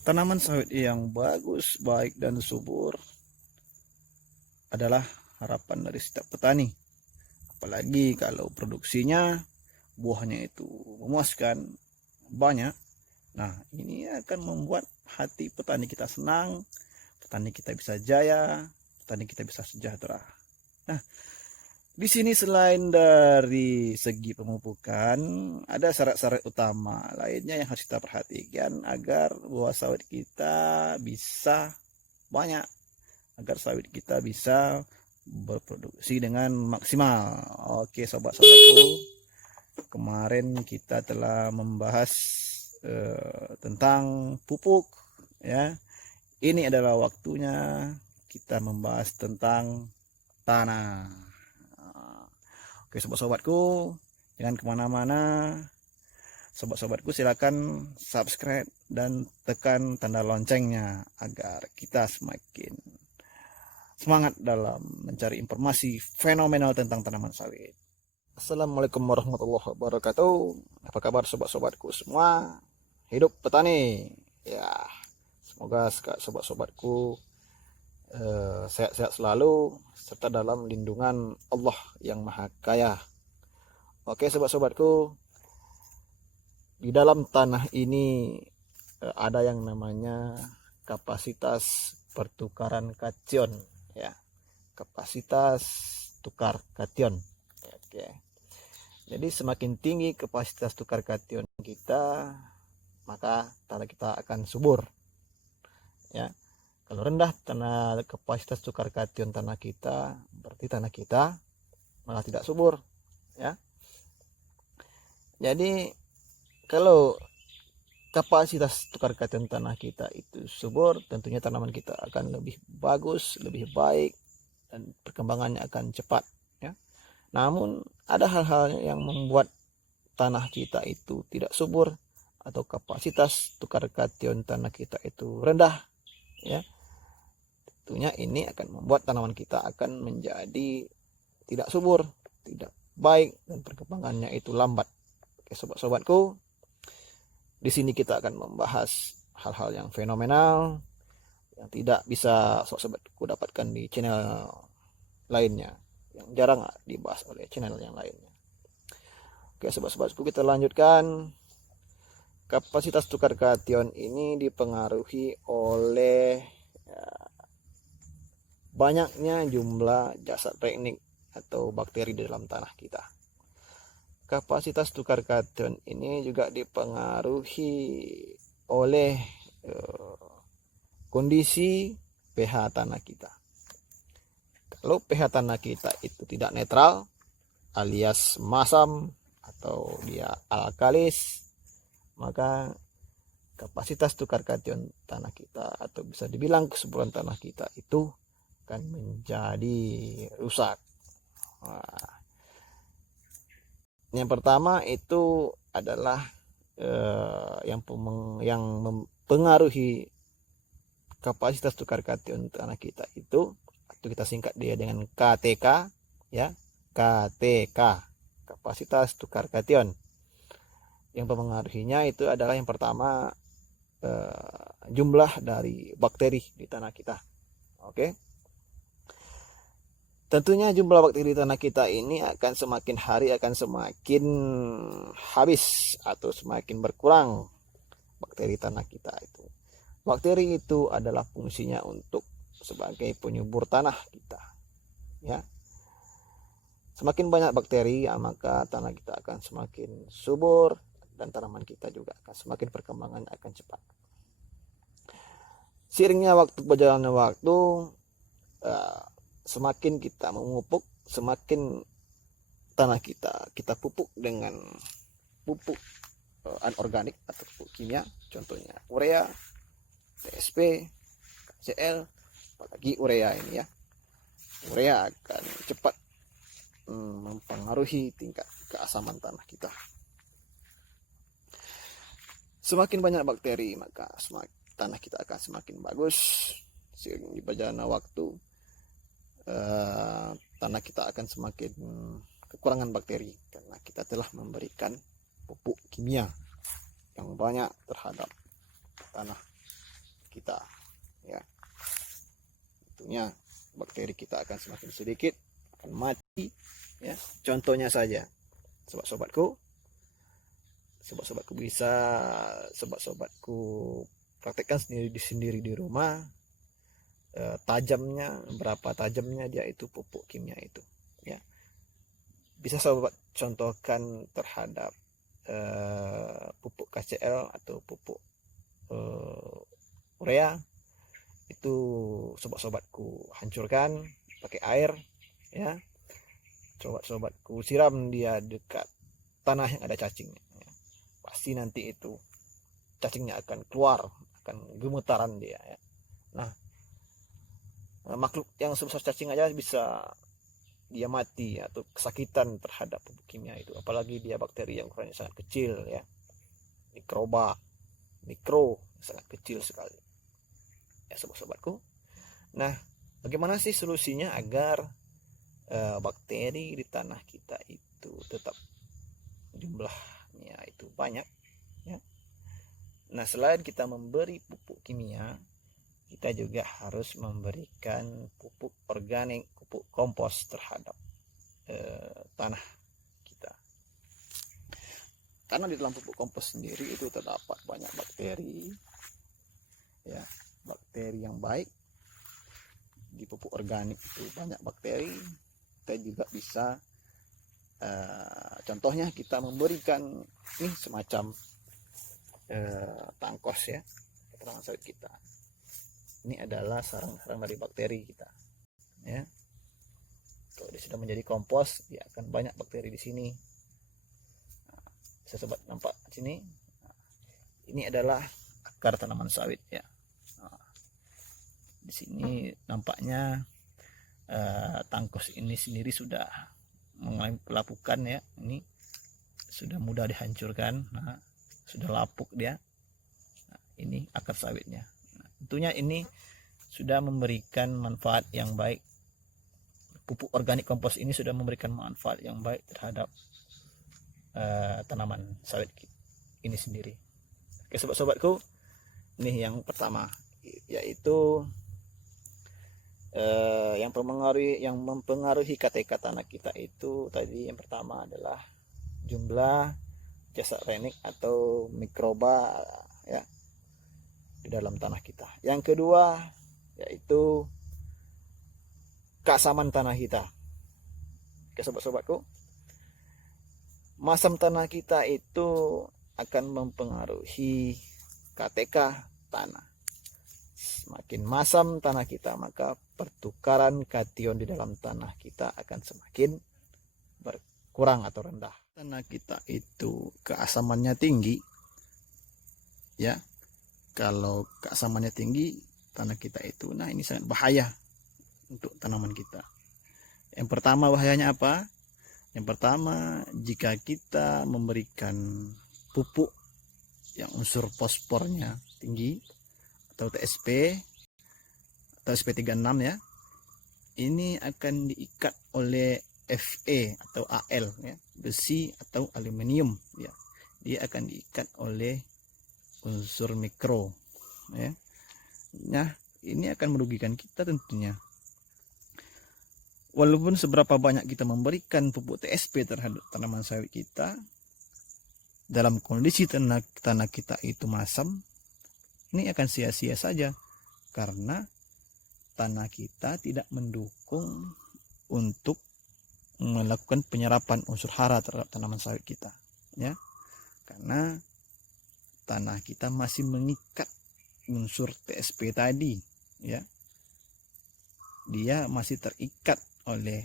Tanaman sawit yang bagus, baik, dan subur adalah harapan dari setiap petani. Apalagi kalau produksinya, buahnya itu memuaskan, banyak. Nah, ini akan membuat hati petani kita senang, petani kita bisa jaya, petani kita bisa sejahtera. Nah, di sini selain dari segi pemupukan, ada syarat-syarat utama lainnya yang harus kita perhatikan agar buah sawit kita bisa banyak, agar sawit kita bisa berproduksi dengan maksimal. Oke, sobat-sobatku, kemarin kita telah membahas tentang pupuk, ya. Ini adalah waktunya kita membahas tentang tanah. Oke, sobat-sobatku, jangan kemana-mana. Sobat-sobatku, silakan subscribe dan tekan tanda loncengnya agar kita semakin semangat dalam mencari informasi fenomenal tentang tanaman sawit. Assalamualaikum warahmatullahi wabarakatuh. Apa kabar sobat-sobatku semua? Hidup petani. Ya, semoga sobat-sobatku sehat-sehat selalu serta dalam lindungan Allah yang Maha Kaya. Oke, sobat-sobatku, di dalam tanah ini ada yang namanya kapasitas pertukaran kation, ya. Kapasitas tukar kation. Oke. Jadi semakin tinggi kapasitas tukar kation kita, maka tanah kita akan subur. Ya. Kalau rendah kapasitas tukar kation tanah kita, berarti tanah kita malah tidak subur, ya. Jadi kalau kapasitas tukar kation tanah kita itu subur, tentunya tanaman kita akan lebih bagus, lebih baik, dan perkembangannya akan cepat, ya. Namun ada hal-hal yang membuat tanah kita itu tidak subur atau kapasitas tukar kation tanah kita itu rendah, ya. Tentunya ini akan membuat tanaman kita akan menjadi tidak subur, tidak baik, dan perkembangannya itu lambat. Oke, sobat-sobatku, di sini kita akan membahas hal-hal yang fenomenal yang tidak bisa sobat-sobatku dapatkan di channel lainnya, yang jarang dibahas oleh channel yang lainnya. Oke, sobat-sobatku, kita lanjutkan. Kapasitas tukar kation ini dipengaruhi oleh banyaknya jumlah jasad teknik atau bakteri di dalam tanah kita. Kapasitas tukar kation ini juga dipengaruhi oleh kondisi pH tanah kita. Kalau pH tanah kita itu tidak netral, alias masam atau dia alkalis, maka kapasitas tukar kation tanah kita atau bisa dibilang kesuburan tanah kita itu akan menjadi rusak. Nah, yang pertama itu adalah yang mempengaruhi kapasitas tukar kation tanah kita itu, atau kita singkat dia dengan KTK, ya. KTK, kapasitas tukar kation. Yang mempengaruhinya itu adalah yang pertama jumlah dari bakteri di tanah kita. Oke. Tentunya jumlah bakteri di tanah kita ini akan semakin hari akan semakin habis atau semakin berkurang bakteri tanah kita itu. Bakteri itu adalah fungsinya untuk sebagai penyubur tanah kita, ya. Semakin banyak bakteri, maka tanah kita akan semakin subur dan tanaman kita juga akan semakin perkembangan akan cepat. Seiringnya berjalannya waktu, semakin kita memupuk, semakin tanah kita pupuk dengan pupuk anorganik atau pupuk kimia, contohnya urea, TSP, KCl, apalagi urea ini, ya. Urea akan cepat mempengaruhi tingkat keasaman tanah kita. Semakin banyak bakteri, maka tanah kita akan semakin bagus. Seiring berjalannya waktu, tanah kita akan semakin kekurangan bakteri karena kita telah memberikan pupuk kimia yang banyak terhadap tanah. kita, ya. Tentunya bakteri kita akan semakin sedikit, akan mati, ya. Contohnya saja, sobat-sobatku bisa sobat-sobatku praktekkan sendiri di rumah. Berapa tajamnya dia itu pupuk kimia itu, ya. Bisa sobat contohkan terhadap pupuk KCL atau pupuk urea. Itu sobat-sobatku hancurkan pakai air, ya. Sobat-sobatku siram dia dekat tanah yang ada cacingnya, ya. Pasti nanti itu cacingnya akan keluar, akan gemetaran dia, ya. Nah, makhluk yang sebesar cacing aja bisa dia mati atau kesakitan terhadap pupuk kimia itu, apalagi dia bakteri yang ukurannya sangat kecil, ya, mikro sangat kecil sekali, ya sobat-sobatku. Nah, bagaimana sih solusinya agar bakteri di tanah kita itu tetap jumlahnya itu banyak, ya? Nah, selain kita memberi pupuk kimia, kita juga harus memberikan pupuk organik, pupuk kompos terhadap tanah kita. Karena di dalam pupuk kompos sendiri itu terdapat banyak bakteri, ya, bakteri yang baik. Di pupuk organik itu banyak bakteri. Kita juga bisa contohnya kita memberikan ini semacam tangkos, ya, tanaman sawit kita. Ini adalah sarang-sarang dari bakteri kita, ya. Kalau dia sudah menjadi kompos, dia akan banyak bakteri di sini. Nah, bisa sobat nampak di sini. Nah, ini adalah akar tanaman sawit, ya. Nah, di sini nampaknya tangkos ini sendiri sudah mengalami pelapukan, ya. Ini sudah mudah dihancurkan. Nah, sudah lapuk dia. Nah, ini akar sawitnya. Tentunya ini sudah memberikan manfaat yang baik. Pupuk organik kompos ini sudah memberikan manfaat yang baik terhadap tanaman sawit ini sendiri. Oke sobat-sobatku, ini yang pertama, yaitu yang mempengaruhi KTK tanah kita itu tadi. Yang pertama adalah jumlah jasad renik atau mikroba, ya, di dalam tanah kita. Yang kedua yaitu keasaman tanah kita. Oke sobat-sobatku, masam tanah kita itu akan mempengaruhi KTK tanah. Semakin masam tanah kita, maka pertukaran kation di dalam tanah kita akan semakin berkurang atau rendah. Tanah kita itu keasamannya tinggi, ya. Kalau keasamannya tinggi tanah kita itu, nah ini sangat bahaya untuk tanaman kita. Yang pertama bahayanya apa? Yang pertama, jika kita memberikan pupuk yang unsur fosfornya tinggi atau TSP atau SP36, ya, ini akan diikat oleh Fe atau Al, ya, besi atau aluminium, ya. Dia akan diikat oleh unsur mikro, ya. Nah, ini akan merugikan kita tentunya. Walaupun seberapa banyak kita memberikan pupuk TSP terhadap tanaman sawit kita, dalam kondisi tanah kita itu masam, ini akan sia-sia saja, karena tanah kita tidak mendukung untuk melakukan penyerapan unsur hara terhadap tanaman sawit kita, ya. Karena tanah kita masih mengikat unsur TSP tadi, ya. Dia masih terikat oleh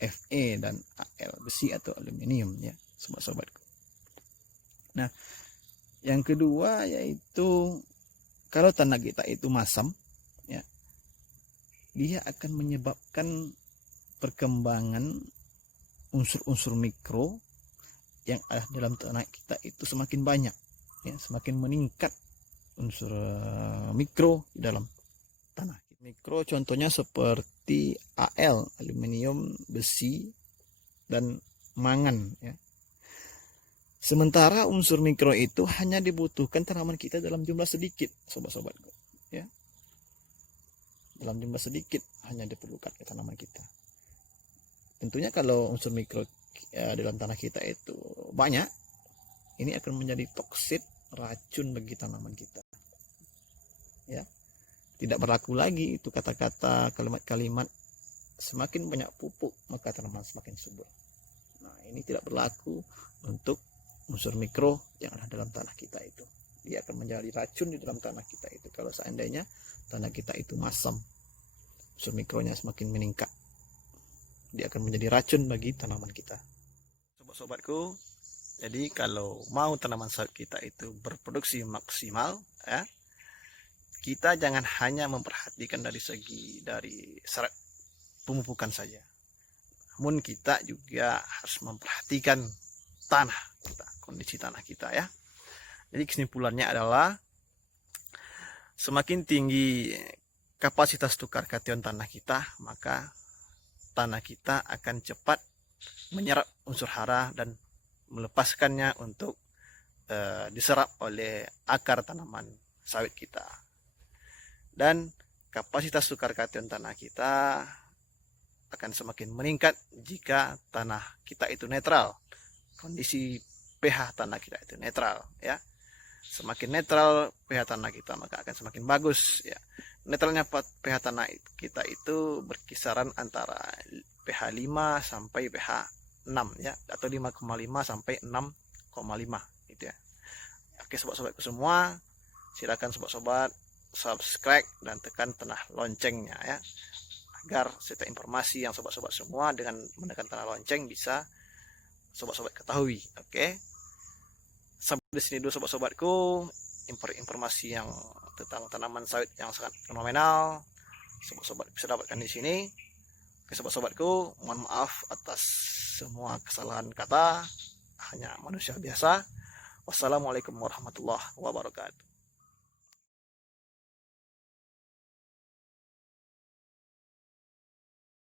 Fe dan Al, besi atau aluminium, ya, sobat-sobatku. Nah, yang kedua yaitu kalau tanah kita itu masam, ya, dia akan menyebabkan perkembangan unsur-unsur mikro yang ada dalam tanah kita itu semakin banyak, ya, semakin meningkat unsur mikro di dalam tanah. Mikro contohnya seperti Al, aluminium, besi, dan mangan, ya. Sementara unsur mikro itu hanya dibutuhkan tanaman kita dalam jumlah sedikit, sobat-sobatku, ya, dalam jumlah sedikit hanya diperlukan ke tanaman kita. Tentunya kalau unsur mikro dalam tanah kita itu banyak, ini akan menjadi toksit, racun bagi tanaman kita. Ya, tidak berlaku lagi itu kata-kata, kalimat-kalimat semakin banyak pupuk maka tanaman semakin subur. Nah, ini tidak berlaku untuk unsur mikro yang ada dalam tanah kita itu. Dia akan menjadi racun di dalam tanah kita itu kalau seandainya tanah kita itu masam, unsur mikronya semakin meningkat, dia akan menjadi racun bagi tanaman kita. Sobat-sobatku, jadi kalau mau tanaman sawit kita itu berproduksi maksimal, ya, kita jangan hanya memperhatikan dari syarat pemupukan saja, namun kita juga harus memperhatikan tanah kita, kondisi tanah kita, ya. Jadi kesimpulannya adalah semakin tinggi kapasitas tukar kation tanah kita, maka tanah kita akan cepat menyerap unsur hara dan melepaskannya untuk diserap oleh akar tanaman sawit kita. Dan kapasitas tukar kation tanah kita akan semakin meningkat jika tanah kita itu netral, kondisi pH tanah kita itu netral, ya. Semakin netral pH tanah kita maka akan semakin bagus, ya. Netralnya pH tanah kita itu berkisaran antara pH 5 sampai pH 6, ya, atau 5,5 sampai 6,5 gitu, ya. Oke, sobat-sobatku semua, silakan sobat-sobat subscribe dan tekan tanda loncengnya, ya, agar setiap informasi yang sobat-sobat semua dengan menekan tanda lonceng bisa sobat-sobat ketahui. Oke, sampai di sini dulu sobat-sobatku informasi yang tentang tanaman sawit yang sangat fenomenal sobat-sobat bisa dapatkan di sini. Oke, sobat-sobatku, mohon maaf atas semua kesalahan kata, hanya manusia biasa. Wassalamualaikum warahmatullahi wabarakatuh.